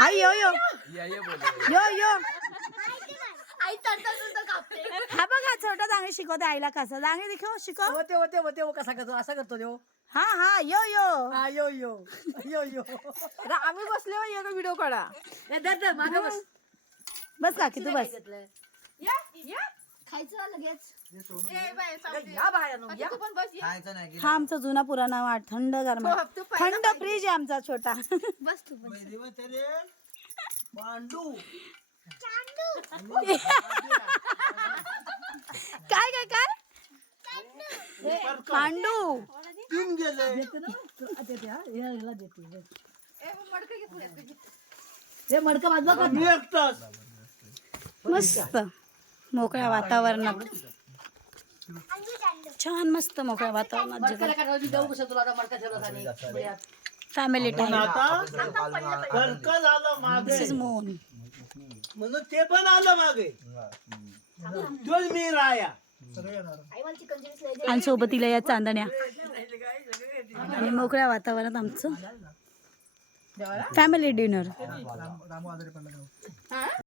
आई यो यो यो यो हा बघा छोटा जांगे शिकवते आईला कसं जांगे देखो शिकव होते कसा करतो असा करतो देव हा हा यो यो हा यो यो यो यो आम्ही बसले येतो व्हिडिओ काढा मागे बस बस काकी तू बस खायचं लगेच या बाहेर या तू पण बस हा आमचा जुना पुराणा वाट थंड गरम थंड फ्रीज आहे आमचा छोटा बस तू पण पांडू काय काय काय पांडू तीन गेले हे मडकं बाजूला कर. मी एकटाच मस्त मोकळ्या वातावरणात छान मस्त मोकळ्या वातावरणात मडकाला काय देऊ कसं तुला आता मडका ठेवला आणि फॅमिली टाइम आता कर्कल आलं मागे दिस इज मोन म्हणून ते पण आलं मागे तोच मी राया आणि सोबतीला या चांदण्या आणि मोकळ्या वातावरणात आमचं फॅमिली डिनर